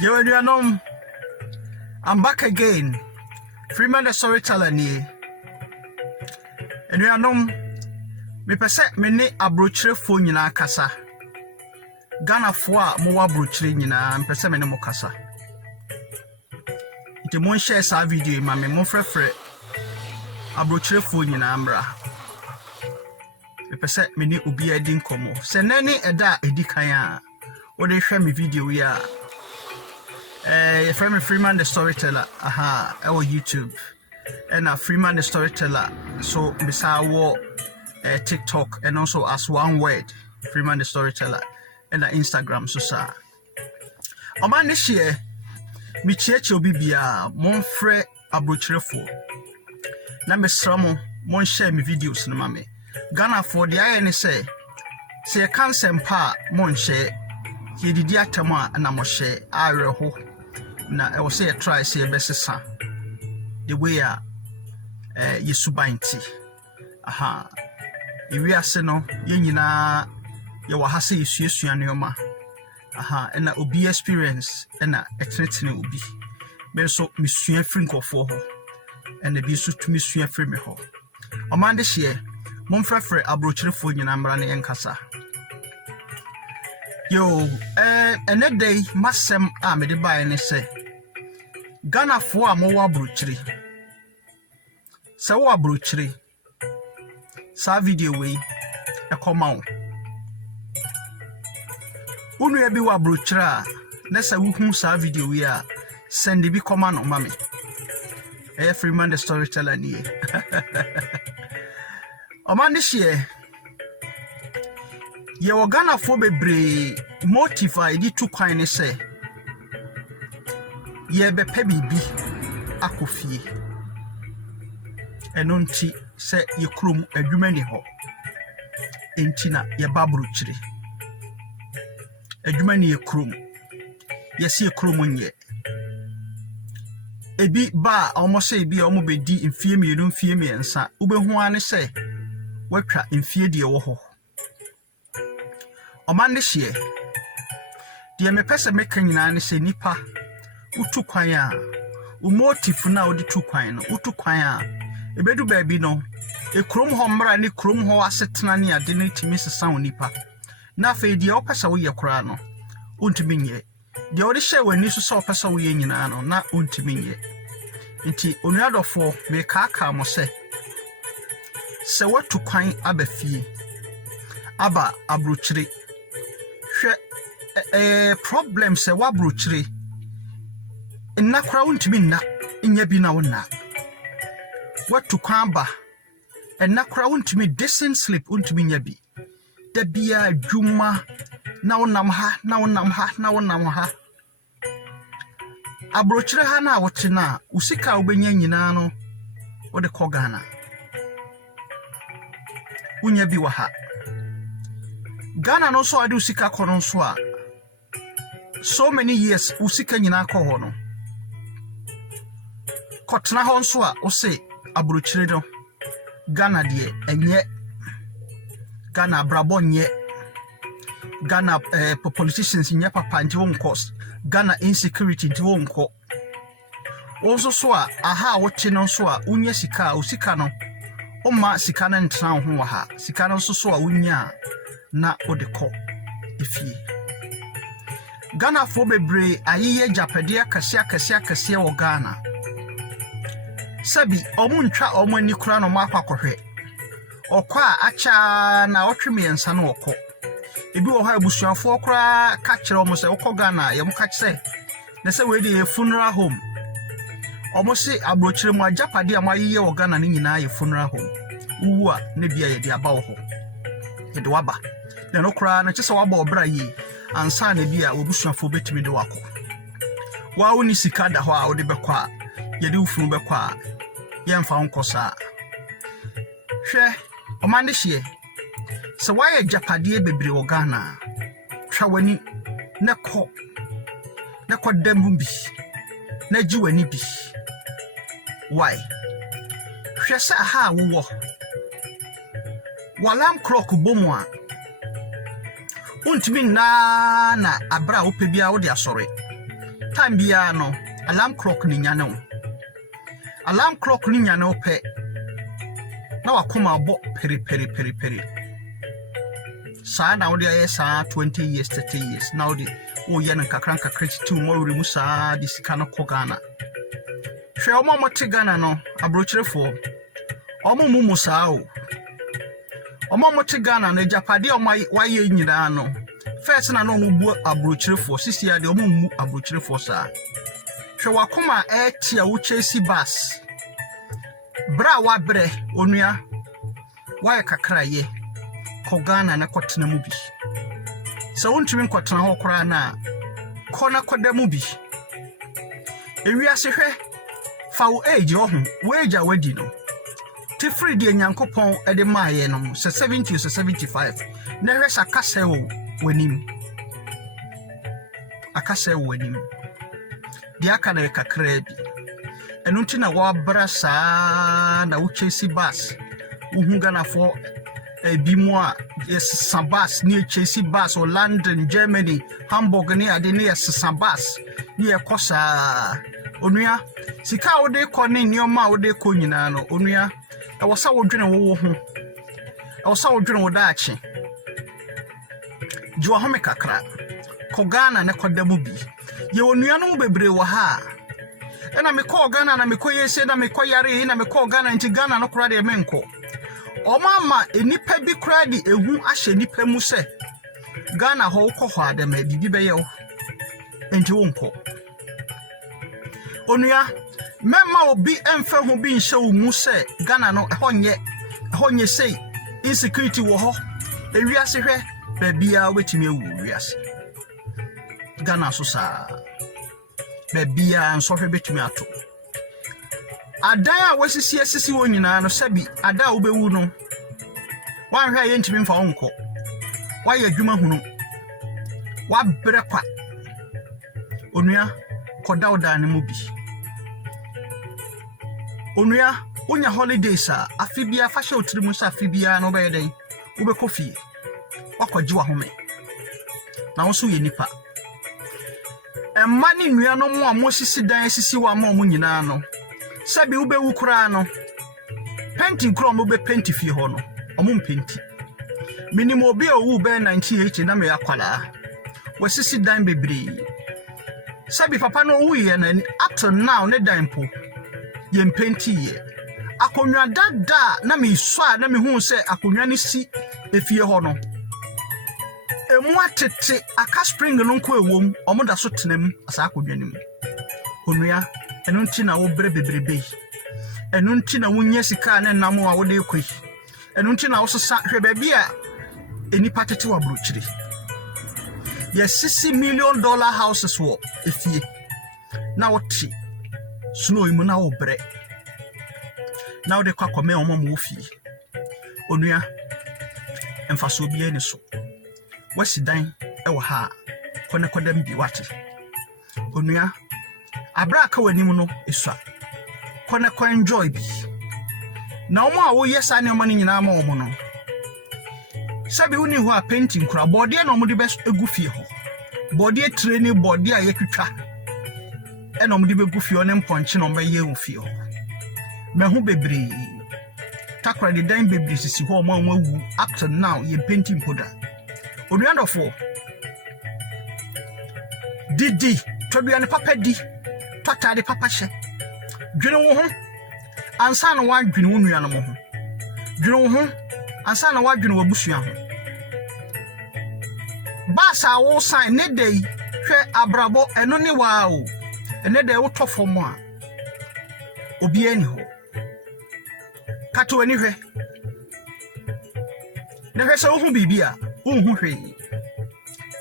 GHANAIANS, I'm back again. Freeman the storyteller ni. GHANAIANS, me pese me ne abrochire fo nyina kasa. Ghana fo a mo wa abrochire nyina me pese me ne mo kasa. Ite mo share sa video ma me mo frefre abrochire fo nyina mra. Me pese me ne obi adi nkomo. Se nani eda edi kan a wo de hwe me video ya. From Freeman the storyteller, our YouTube, and Freeman the storyteller. So beside war, TikTok, and also as one word, Freeman the storyteller, and Instagram. So sir, man this year, me church will be mon frère abrochirefo. Na me sramo mon share me videos no mame. Ghana for the eye say you can't sempa mon share. He did yatama na mo share areho. Na I will say try say besesa the way yesubanti iwi ase no ye nyina ye wa hase yesuesua neoma na obi experience na etretene obi me so mesua free nkofo ho na bi so tumi sua free me ho omande hye momfrefre abrochirefo nyina mra ne enkasa yo ene day masem a me de bae ne say Ghana fo a mo wa abrochire se wo abrochire sa video we e koma wo unu e bi wa abrochire a na se wo hu sa video we a send bi koma no mame Freeman the storyteller ni o man this year ye wo Ghana fo bebre motivate di tu kwan ne say ye be pe bibi akofie eno nti se ye krom adwuma ni ho enti na ye babrochire adwuma ni ye krom ye se ye krom nye ebi ba almost ebi omo bedi mfie mienu mfie miensa ubehu ane se watwa mfie de wo ho omande hye de me pese meka nyina ne se nipa utu kwan a umotifu na odi tu kwan no utu kwan a ebedu baabi no ekrom ho mra ne krom ho asetena ne ade ne timi sesa onipa na fe de opesa wo ye kora no untimi nye de odi hye wani so so opesa wo ye nyina no na untimi nye nti onuadofo me kaka mo se watu kwan abafie aba abrochire hwe problem se wabrochire na kura untimi na nya bi na wona watu kwamba na kura untimi decent sleep untimi nya bi da bia dwuma na wonam ha abrochire ha na wote na usika obenya nyina no wode ko Ghana unya bi wa ha Ghana no so ade usika kono so a so many years usika nyina ko ho no kotena ho nso a wo se abrochire no Ghana de enye Ghana brabo nye Ghana politicians nye papa nti won cost Ghana insecurity nti won ko wonso so a aha wote no so a unya sika usika no o ma sika na ntena ho wa ha sika no so a unya na ode ko efie Ghana fo bebre ayeye japade akase wo Ghana sabi omuntwa omani kura no makwakohwe okwa acha na otwemiensa no okọ ebi wo ha abusuafo kura ka kire omo se okọ Ghana ye muka kise na se we dey funeral home omo se abrochire mu ajapade amayiye wo Ghana ni nyina ye funeral home uwu a na bia ye de aba wo ho ye de waba na no kura na kise waba obra yi ansa na bia obusuafo betimi de wako wa woni sika da ho a wo de bekwa ye de ufunu bekwa ye mfa nkosa hwe omande hye se waye japade bebre wo Ghana twa wani ne ko dembu bi na ji wani bi why hwe sa ha wo walam clock bomu a untimi na abra opebia wo de asore time biya no alarm clock ni nya no alarm clock ni nya no pe na wakoma bo peri saa na wodi aye saa 20 years 30 years na wodi wo ye nan kakran kakreti tu mo wuri musa di sika no ko Ghana hwe omo mote Ghana no abrochirefo omo mumu saa o omo mote Ghana na japade omo waye nyina no first na no mu abrochirefo sisi ya de omo mu abrochirefo saa hwe wakoma etia wo chesi bus bra wa bre onua waye kakraye ko Ghana na kotena mu bi so wontumi nkotena ho kora na kona koda mu bi ewiase hwe fa wo age ohun wo age awadi no ti free de nyankopon e de maaye no 70 to 75 na hwe sakase wo wanim akase wo wanim di aka na kakra bi enu nti na wa bra saa na wo chesi bus uhu Ghana for bimo a yes sabas ni chesi bus or London Germany Hamburg ni ade ni yes sabas ni ekosa onua sika wo de kɔ ne nioma wo de kɔ nyina no onua e wo sa wo dwene wo ho e wo sa wo dwene wo daachi jiwa home kakra ko Ghana ne kɔda mu bi ye onua no bebre wo ha na me kɔ Ghana na me kɔ yese na me kɔ yare na me kɔ Ghana nti Ghana no kora de me nkɔ Omama enipa bi kra di ehu ahye nipa mu se Ghana ho kɔ hɔ adama bibi bɛyɛ wo enti wo nkɔ onua mema obi emfa ho bi nhyɛ wo mu se Ghana no ehonye sei insecurity wo hɔ ewiase hwɛ babia wetimi ewu wiase Ghana so saa babia nso hwɛ betimi ato adan a wasisi wo nyina no sabi ada wo bewu no wan hwa ye ntimi mfa wonko wa ye adwuma hunu wa brekwa onua koda oda ne mu bi onua onya holidays a afibia fa hye otirimu sa afibia no be yeden wo be kofie wakwaji wa home na wo so ye nipa emma ni nua no mu a mo sisi dan sisi wa ma mo nyina no sabi ube wukura no penti krom ube penti fie ho no omum penti minimo obi owu be 98 na me yakwala wasisi dan bebre sabi papa no wu ye na up to now ne dan po ye penti ye akonwa dada na me swa na me hu se akonwa ne si efie ho no emu atete aka spring no nko ewom omoda so tenam asa akonwa nim onua enu nti na wo bre bebrebe enu nti na wonye sika na namo a wo de koi enu nti na wo sesa hwe ba bia enipa tete wa brochiri yes $60 million houses wo efie na wo ti suno imu na wo bre na wo de kwa kome omom wo fie onua emfaso bia ni so wasidan e wo ha kone kodam bi wate onua abra ka wanim no esua kone ko enjoy bi na omo a wo yesa ne omo nyina ma omo no sabi uni ho a painting kura body na omo de be egu fie ho body training body a yetwitwa e na omo de be gu fie ne mponche na omo ye wu fie ho me hu bebre takra de dan bebre sisi ho omo awu up to now ye painting poda onuandofo didi tobiane papa di totade papa hye dwene wo ho ansa na wa dwene wo nua no mo ho dwene wo ho ansa na wa dwene wabusua ho basa wo san ne dei hwe abrabo eno ne wa o ene dei wo tofo mo a obi ani ho kato ani hwe ne hwe se wo hu bibia wo hu hwe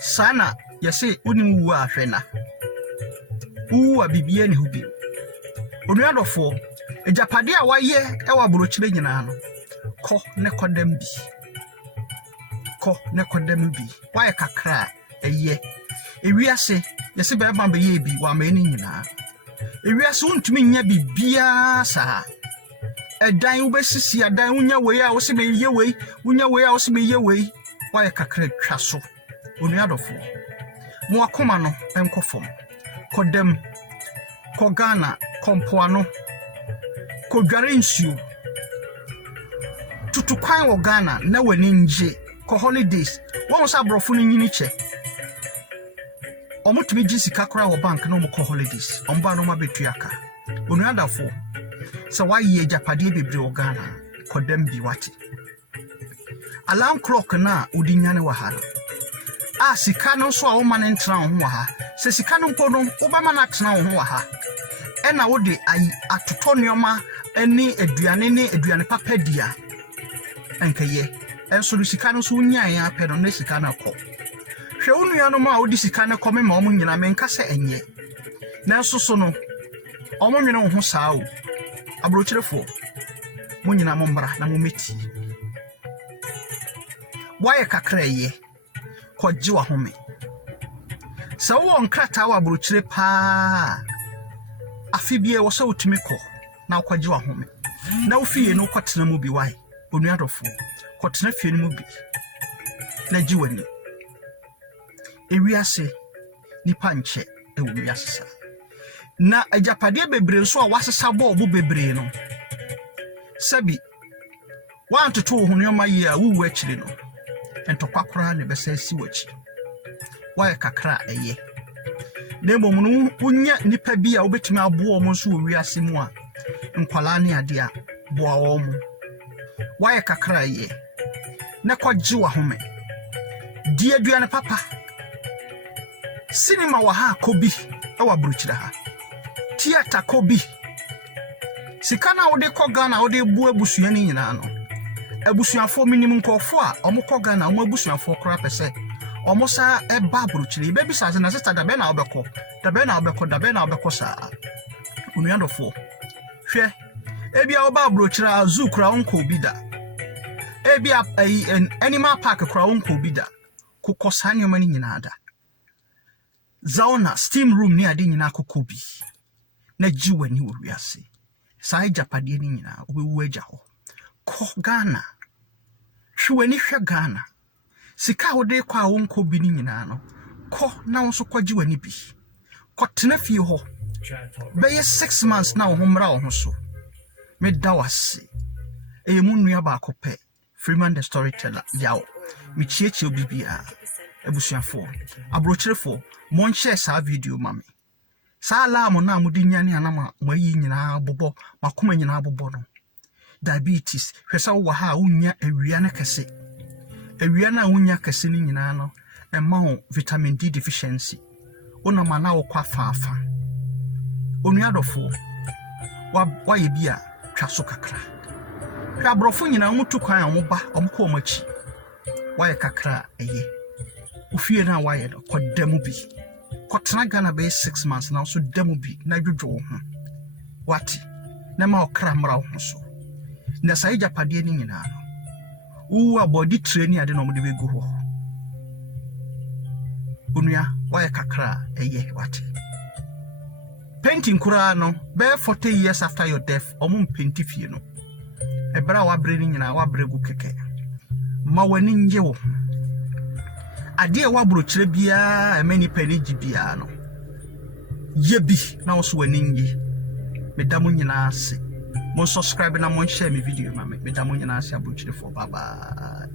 sana yese uni wu a hwe na uwa bibia ni hubi onuadofo ejapade a waye e wa brochire nyina no ko ne kodam bi waye kakra eye ewiase yese be ba ye bi wa ma ni nyina ewiase untumi nya bibia sa edan wo besisi adan unya we a wo se me ye we unya we a wo se me ye we waye kakra twa so onuadofo mo akoma no enkofom kodem ko Ghana kompoano ko dware nsuo tutu kwan wo Ghana na wani nje ko holidays won sa brofo no nyini che omutumi gi sika kora wo bank na omko holidays omba no ma betuaka onu adafo so why ye japade bebre wo Ghana kodem bi wati alarm clock na udinyane wa ha sika no so a wo man ntra ho ha se sika no mpo no wo ba ma na tena ho ha ena wo de ai atoto nioma eni aduane ne aduane papa dia enkaye enso sika no so nyan ya pe no ne sika na ko hwe wo nua no ma wo di sika na ko me ma wo nyina me nka se enye na enso so no omo nwene wo ho saa o abrochirefo mo nyina mo mbra na mo meti waye kakraye ko jiwa home sa wo nkrata wa abrochire pa afibie wo so utimi ko na ko jiwa home na wo fie no kwatena mu bi waye onuadofo kwatena fie no mu bi na jiwani ewiase nipa nche ewo wiase na ajapade bebre nso a wasesa bo obo bebre no sabi wantoto ho nneoma yi a wuwu akire no entokwa ne besa si wachi waye kakra eye na emom no unya nipa bi a obetumi abo omo nso wiase mu a nkwala ne ade a bo awo mu waye kakra eye na kwaji wa home die aduane papa cinema wa ha kobi ewa bruchira ha theater kobi sikana wode ko Ghana wode bu abusua ni nyina no abusuafo minimum nkofo a omko Ghana omo abusuafo kora pese omo sa eba bruchira be bi sa na sister da be na obeko sa unuandofo hwe ebia oba bruchira zoo kora onko bi da ebia animal park kora onko bi da kukosa ni omani nyina da zauna steam room ni ade nyina kokobi na jiwani wo wiase sai japade ni nyina obewu agya ho ko Ghana hwani hwe Ghana sika wode kwa wonko bi ni nyina no ko na wonso kwajiwani bi ko tena fie ho be 6 months na wo homra wo so me dawase emu nua ba ko pe Freeman the storyteller yawo me chiechie obibia ebusuafo abrochirefo mon share sa video mame sa alarm na mudi nyane anama mayi nyina bobo makoma nyina bobo no diabetes hwesa wo ha unya awia na kese awia na unya kese ni nyina no emma vitamin D deficiency ona mana wo kwa faafa onuadofo wa ye bia twaso kakra hwa brofo nyina mutu kwan omoba omko omachi wa ye kakra eye ufie na wa ye ko demu bi kotena Ghana be 6 months now so demu bi na dwodwo ho wati na ma okra mra ho so na sai japade ni nyina no uwa body training ade no mo de begu ho unua wa ye kakra eye wati painting kura no be 40 years after your death omum painti fie no ebra wa bre ni nyina wa bregu keke ma wani nje wo ade wa brochire bia emani panigi bia no yebi na wo so wani nje medamo nyina ase mo subscribe na mo share me video ma medamo nyina ase abrochire for bye bye